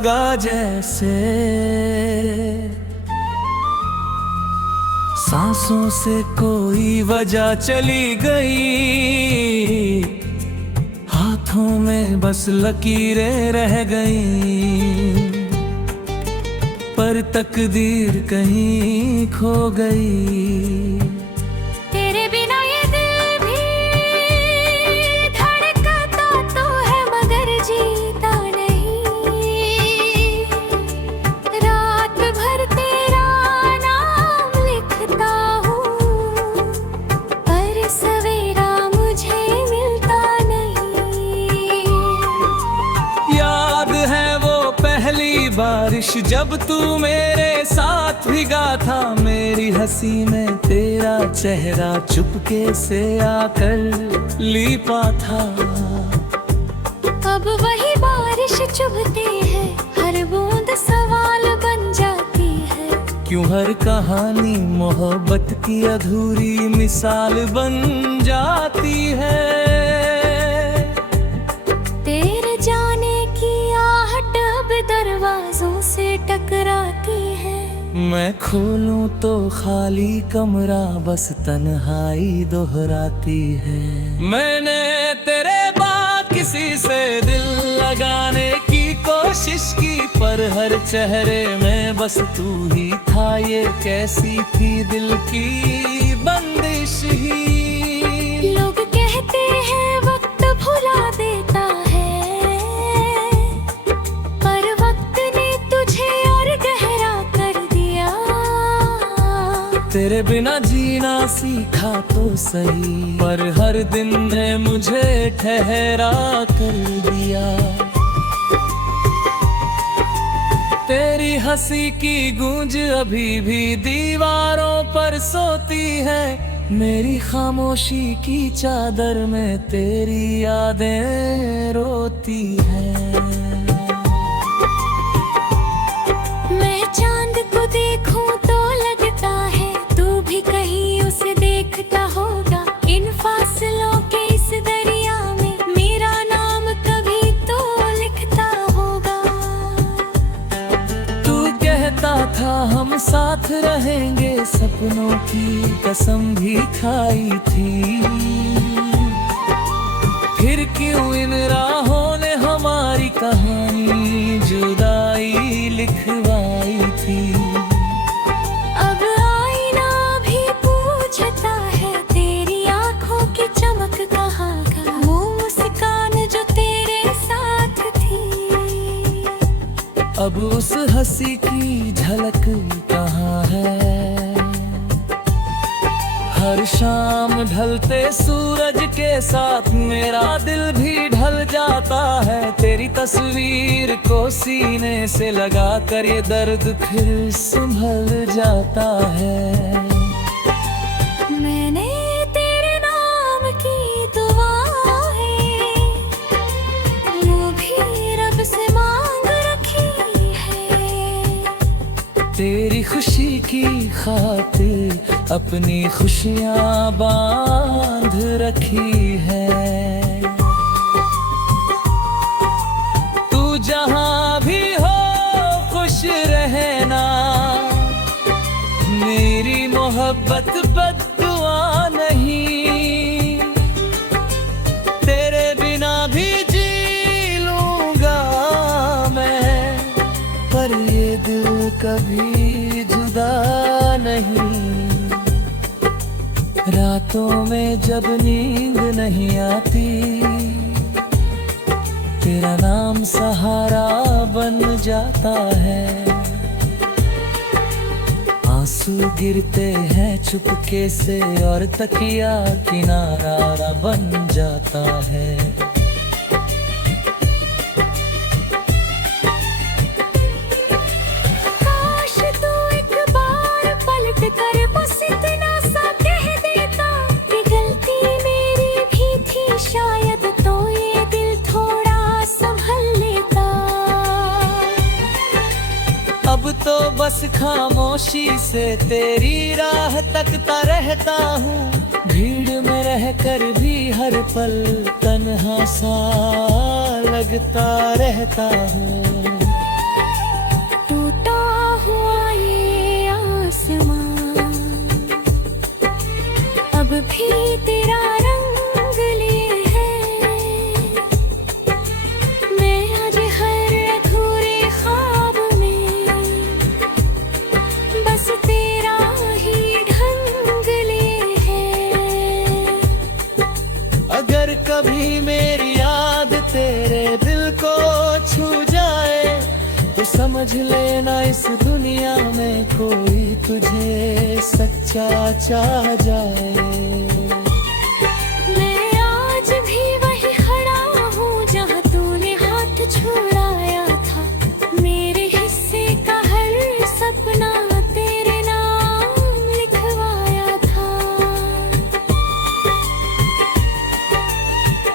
लगा जैसे सांसों से कोई वजह चली गई, हाथों में बस लकीरें रह गई, पर तकदीर कहीं खो गई। तेरे बिना ये दिल भी धड़कता तो है मगर जीता नहीं, रात भर तेरा नाम लिखता हूँ पर सवेरा मुझे मिलता नहीं। याद है वो पहली बारिश जब तू मेरे साथ भीगा था, मेरी हंसी में तेरा चेहरा चुपके से आकर लीपा था। अब वही बारिश चुभती है, हर बूंद सवाल बन जाती है। क्यों हर कहानी मोहब्बत की अधूरी मिसाल बन जाती है। तेरे जाने की आहट अब दरवाजों से टकराती है। मैं खोलूं तो खाली कमरा बस तन्हाई दोहराती है। मैंने तेरे बाद किसी से दिल लगाने की कोशिश की, पर हर चेहरे में बस तू ही था। ये कैसी थी दिल की बंदिश ही। लोग कहते हैं वक्त भुला देता है, पर वक्त ने तुझे और गहरा कर दिया। तेरे बिना जीना सीखा तो सही, पर हर दिन ने मुझे ठहरा कर दिया। तेरी हंसी की गूंज अभी भी दीवारों पर सोती है, मेरी खामोशी की चादर में तेरी यादें रोती हैं। मैं चांद को देखूं तो लगता है तू भी कहीं उसे देखता होगा। इन फासलों के इस दरिया में मेरा नाम कभी तो लिखता होगा। तू कहता था हम साथ रहेंगे, सपनों की कसम भी खाई थी। फिर क्यों इन राहों ने हमारी कहानी जुदाई लिखवाई थी। अब आईना भी पूछता है तेरी आंखों की चमक कहाँ का, वो मुस्कान जो तेरे साथ थी। अब उस हंसी की झलक कहाँ है। हर शाम ढलते सूरज के साथ मेरा दिल भी ढल जाता है। तेरी तस्वीर को सीने से लगा कर ये दर्द फिर संभल जाता है। मैंने तेरे नाम की दुआएं वो भी रब से मांग रखी है। तेरी खुशी की खातिर अपनी खुशियाँ बांध रखी है। तू जहाँ भी हो खुश रहना, मेरी मोहब्बत बद्दुआ नहीं। तेरे बिना भी जी लूँगा मैं, पर ये दिल कभी जुदा नहीं। रातों में जब नींद नहीं आती, तेरा नाम सहारा बन जाता है। आंसू गिरते हैं चुपके से और तकिया किनारा बन जाता है। काश तू एक बार पलट कर बस इतना सा कह देता कि गलती मेरी भी थी शायद, तो ये दिल थोड़ा संभल लेता। अब तो बस खामोशी से तेरी राह तकता रहता हूँ। भीड़ में रहकर भी हर पल तन्हा सा लगता रहता हूँ। समझ लेना इस दुनिया में कोई तुझे सच्चा चाह जाए। मैं आज भी वही खड़ा हूँ जहाँ तूने हाथ छुड़ाया था। मेरे हिस्से का हर सपना तेरे नाम लिखवाया था।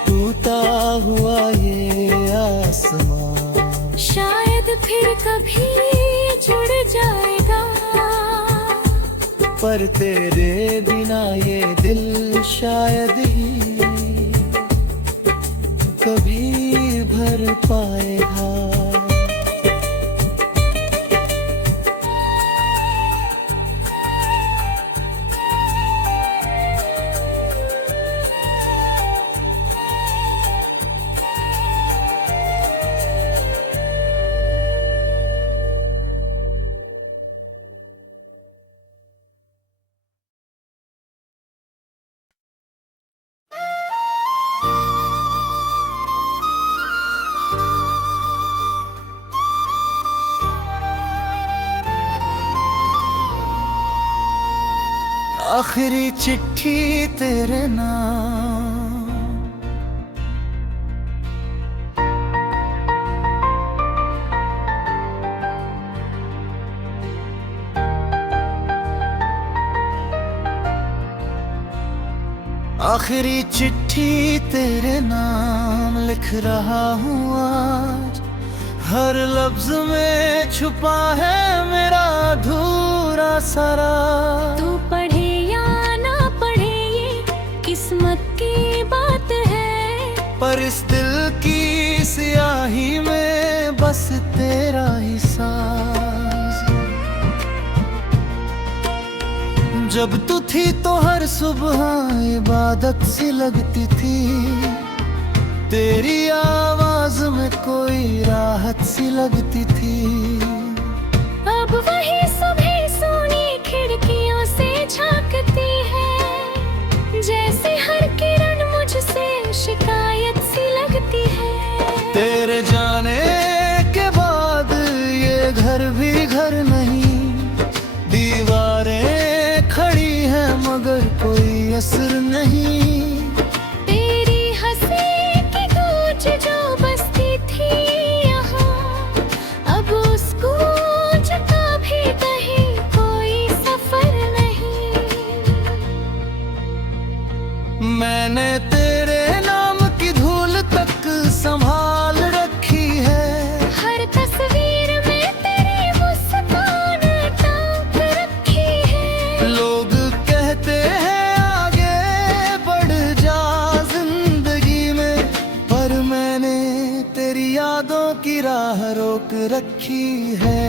टूटा हुआ ये आसमां शायद फिर कभी जुड़ जाएगा, पर तेरे बिना ये दिल शायद ही कभी भर पाएगा। आखिरी चिट्ठी तेरे नाम, आखिरी चिट्ठी तेरे नाम लिख रहा हूँ आज। हर लफ्ज में छुपा है मेरा अधूरा सारा। तू पढ़े किस्मत की बात है, पर इस दिल की स्याही में बस तेरा ही साज। जब तू थी तो हर सुबह इबादत सी लगती थी। तेरी आवाज में कोई राहत सी लगती थी। अब वही सुबह सोनी खिड़कियों से झांकती है, जैसे हर किरण मुझसे शिकायत सी लगती है। तेरे जाने के बाद ये घर भी घर नहीं। दीवारें खड़ी हैं मगर कोई असर नहीं। तेरी हंसी की गूंज जो बसती थी यहाँ, अब उस गूंज का भी कहीं कोई सफर नहीं। मैंने तेरे नाम की धूल तक संभाल रखी है। हर तस्वीर में तेरी मुस्कान टांग रखी है। लोग कहते हैं आगे बढ़ जा जिंदगी में, पर मैंने तेरी यादों की राह रोक रखी है।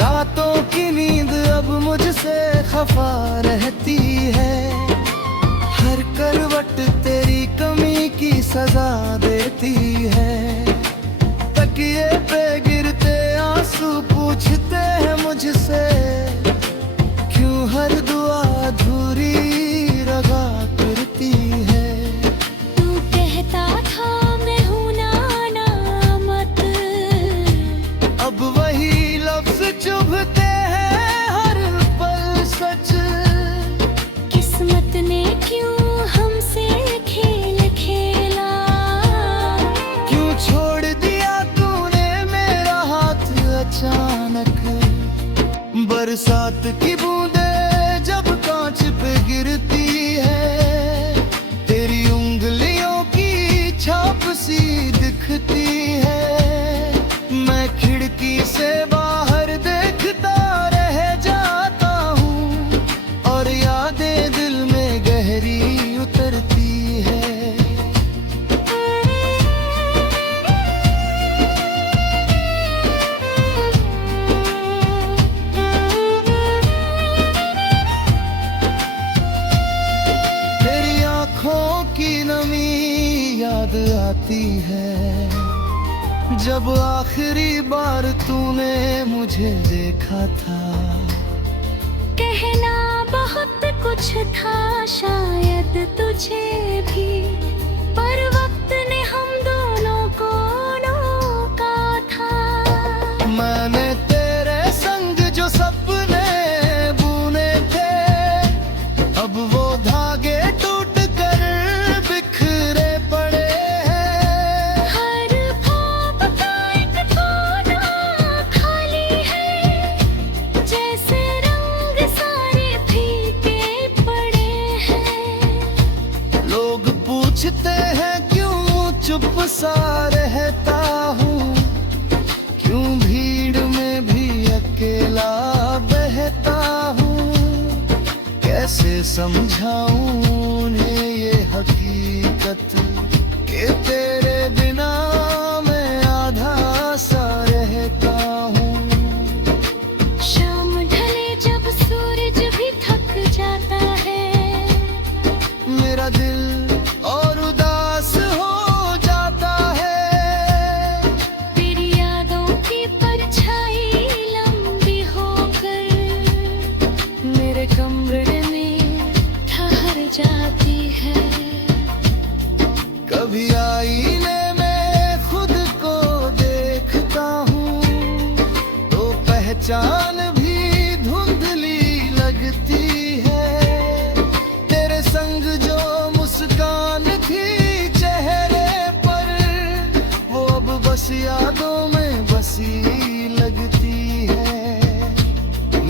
रातों की नींद अब मुझसे खफा रहती है। हर करवट तेरी कमी की सजा देती है। तकिए पे गिरते आंसू पूछते हैं मुझसे, क्यों हर दुआ अधूरी रगा करती है। तू कहता था मैं हूँ नामत, अब वही लफ्ज चुभते हैं हर पल सच। किस्मत ने क्यों हमसे खेल खेला, क्यों छोड़ दिया तूने मेरा हाथ अचानक। बरसात की बूंदें जब कांच पे गिरती है, तेरी उंगलियों की छाप सी दिखती है। मैं खिड़की से बाहर देखता रह जाता हूँ और यादें दिल में गहरी उतरती है। तेरी आँखों की नमी याद आती है, जब आखिरी बार तूने मुझे देखा था। कहना बहुत कुछ था शायद तुझे भी, पर वक्त ने हम दोनों को रोका था। मैं पूछते हैं क्यों चुप सा रहता हूँ, क्यों भीड़ में भी अकेला बहता हूँ। कैसे समझाऊं उन्हें ये हकीकत कि तेरे बिना मैं आधा सा रहता हूँ। शाम ढले जब सूरज भी थक जाता है, मेरा दिल और उदास हो जाता है। तेरी यादों की परछाई लंबी होकर मेरे कमरे में ठहर जाती है। कभी आईने में खुद को देखता हूँ तो पहचान भी धुंधली लगती है। तेरे संग जो मुस्कान थी चेहरे पर, वो अब बस यादों में बसी लगती है।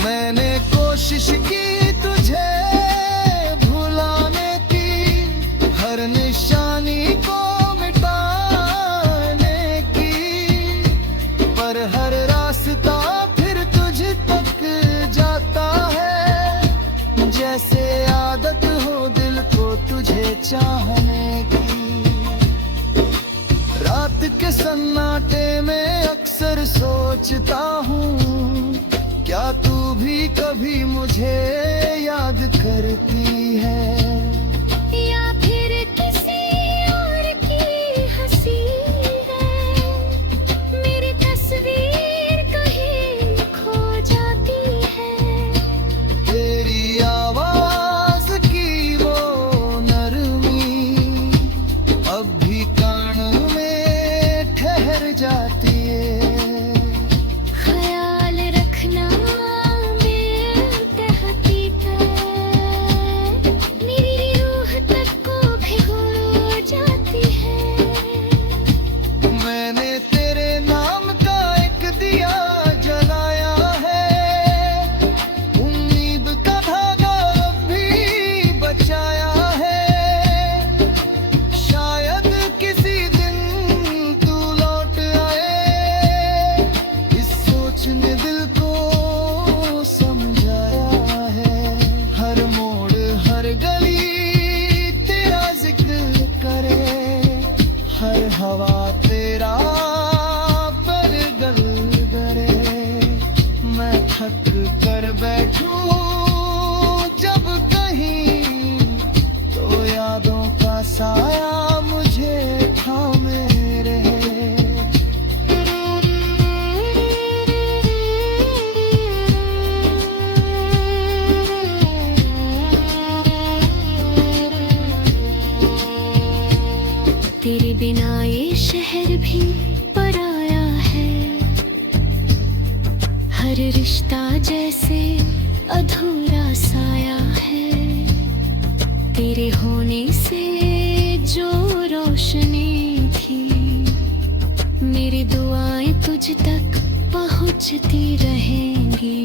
मैंने कोशिश की तुझे भुलाने की, हर निशानी को मिटाने की, पर हर रास्ता फिर तुझ तक जाता है। जैसे आदत हो दिल को तुझे चाहने की। रात के सन्नाटे में अक्सर सोचता हूँ, क्या तू भी कभी मुझे याद करती है। या फिर किसी और की हंसी है, मेरी तस्वीर कहीं खो जाती है। तेरी आवाज की वो नरमी अब भी कान में ठहर जाती है। ख्याल रखना मैं कहती है, मेरी रूह तक को भिगो जाती है। मैंने तेरे नाम का एक दिया जलाया है, उम्मीद का धागा अब भी बचाया है। शायद किसी दिन तू लौट आए, इस सोच ने दिल को समझाया है। हर मोड़ हर गली तेरा जिक्र करे, हर हवा तेरा पर गल करे। मैं थक कर बैठूं जब कहीं, तो यादों का साया मुझे थामे रहे। तेरे बिना ये शहर भी पराया है, हर रिश्ता जैसे अधूरा साया है। तेरे होने से जो रोशनी थी, मेरी दुआएं तुझ तक पहुंचती रहेंगी।